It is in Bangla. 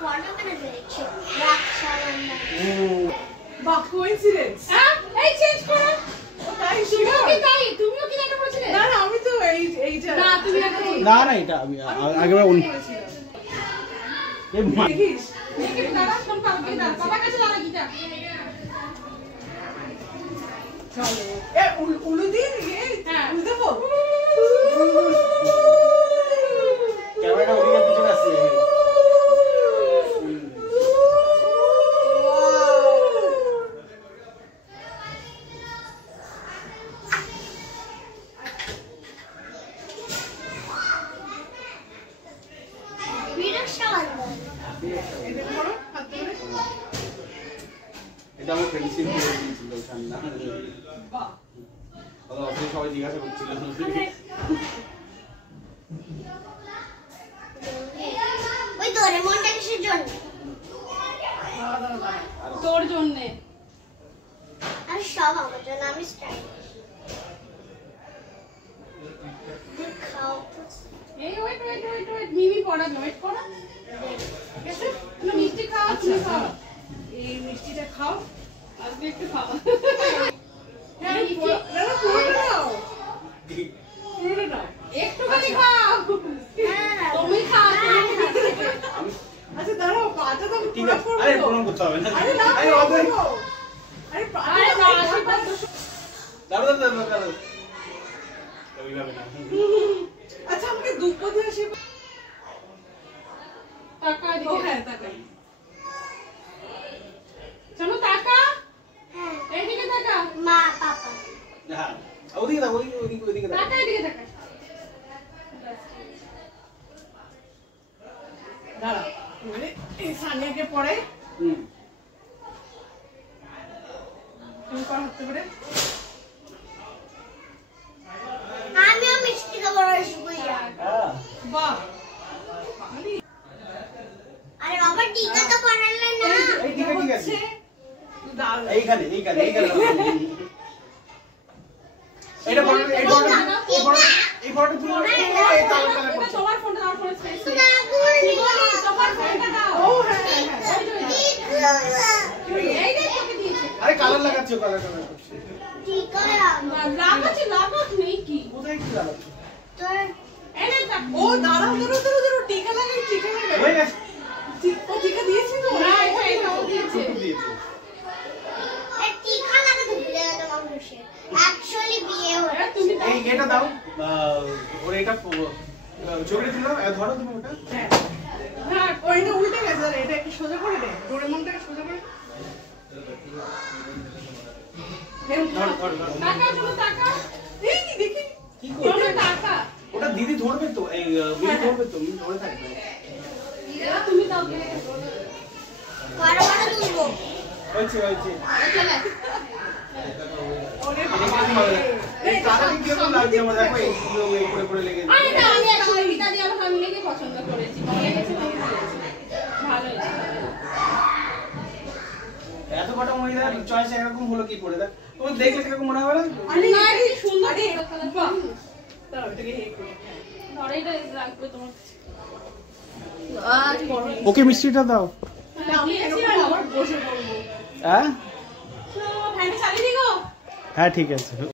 ফটো করে দিয়েছি রাক্ষাবন্ধন বাহ কোইন্সিডেন্স হ্যাঁ এই চেঞ্জ করো তাই তুমিও কি দেখা পড়ছিলে না না আমি তো এইটা না তুমি না না এটা আমি আগেবার দেখিস দেখি দাঁড়া ফোন পাও কি দাঁড়া বাবা কাছে লাগা গিটা চলো এ উলু দিন হ্যাঁ উলু দেবো ক্যামেরাটা ওদিকে পিছনে আছে এটা আমার ফ্রেন্ডশিপ করে দিয়েছিল সান্না বাহ ওরা অফিসে সবাই জিজ্ঞাসা করছিল ওই ডোরেমনটা কিসের জন্য তোর জন্য আর সব আমার জন্য আমি স্টাইল খাও এই ওয়েট মিমি পড়াবে ওয়েট করো ঠিক আছে তুমি মিষ্টি খাও তুমি খাও এই মিষ্টিটা খাও আজকে একটু খাও হ্যাঁ পুরোটা নাও পুরোটা নাও একটুখানি খাও তুমি খাও আচ্ছা দাঁড়াও পাটা তো ঠিক আছে আরে প্রণাম করতে হবে না আরে না আরে অবশ্যই আরে আরে পাটা দাঁড়াও দাঁড়াও ওইভাবে না আচ্ছা আমাকে দুঃখ দিয়ে সে টাকা ও দিকে হ্যাঁ তাকাই চলো টাকা হ্যাঁ এইদিকে টাকা মা পাপা হ্যাঁ ওদিকে দাও ওদিকে দাও টাকা এদিকে টাকা দাঁড়া মানে এই সানিয়াকে পড়ে তুমি কর হতে পারে আমিও মিষ্টি খাবো রসগোল্লা হ্যাঁ বাহ আরে বাবা টিকা তো পড়ালেন না এই ঠিক আছে দাঁড়া এইখানে এটা বড় এই বড় তুলো এই তাল তাল এটা তোমার ফোনটা আমার ফোনে স্পেস নেই না গুলি তোমার ফোনটা দাও ও হ্যাঁ এই যে তোকে দিয়েছে আরে কালার লাগাচ্ছো কালার করছে টিকা লাগাচ্ছি লাগাত নেই কি কোথায় কি লাগাচ্ছো তোর এনে ও দাঁড়াও টিকা লাগাই হয়ে গেছে ও টিকা দিয়েছি তো না এটা ও দিয়েছে দিয়েছে এই টিকা লাগাতে ভুলে গেলাম মানুষে অ্যাকচুয়ালি বিয়ে হলো তুমি এই এটা দাও ওর এটা ছবিটা তুলো ধরো তুমি ওটা হ্যাঁ ওইটা উল্টে গেছে এটা একটু সোজা করে দে ডোরেমনটাকে সোজা করে ধর টাকা চলো টাকা এই দেখি কি চলো করবে টাকা ওটা দিদি ধরবে তো এই দিদি ধরবে তো আমি ধরে থাকবে এরা তুমি দাও বড় বড় তুলবো হয়েছে চলে ওরে এই কালার কি কেমন লাগছে আমার দেখো এইগুলো এই করে লেগে আরে না আমি আসলে পিতা দিয়ে আমার ফ্যামিলিকে পছন্দ করেছি ভালো লেগেছে ভালো এত কটা মহিলার চয়েস এরকম হলো কি করে দেখ তোমার দেখলে কিরকম মনে হবে না আরে না কি সুন্দর আরে কালার বাহ দাঁড়াও এটাকে হে করে ধরে এটা রাখবে তোমার ওকে মিষ্টিটা দাও আমি এরকম আবার বসে পড়বো হ্যাঁ ফ্যানটা চালিয়ে দিগো হ্যাঁ ঠিক আছে